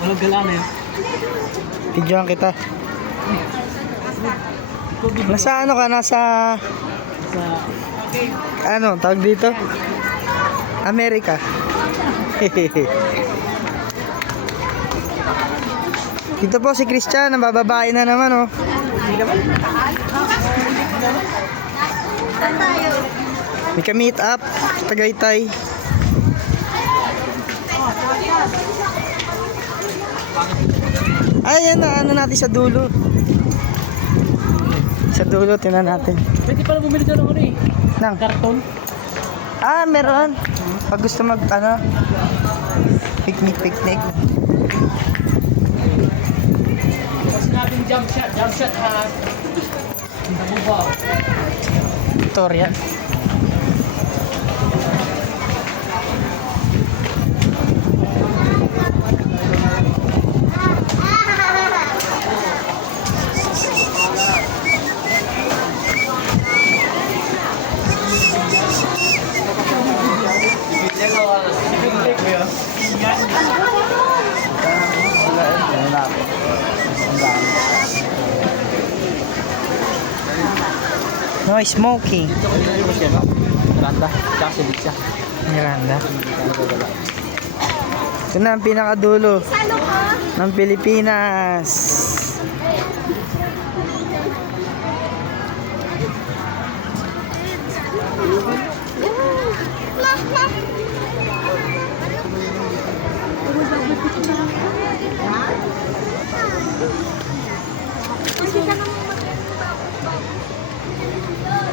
Walang gala na yun. Bigyan kita. Nasa ano ka? Nasa... Sa... Ano? Tawag dito? Amerika. Dito po si Christian. Nabababae na naman, oh. May ka-meet up. Tagaytay. Ay, yan na. Ano natin sa dulo. Sa dulo, tinan natin. Pwede pala bumili ka ng ano eh. Nang. Karton. Ah, meron. Pag gusto mag, ano, picnic. Tapos sinabing jump shot ha. Nabubaw. Victoria. No smoking. Randa. Tsaka si Lisa. Miranda. Ito na ang pinakadulo ng Pilipinas.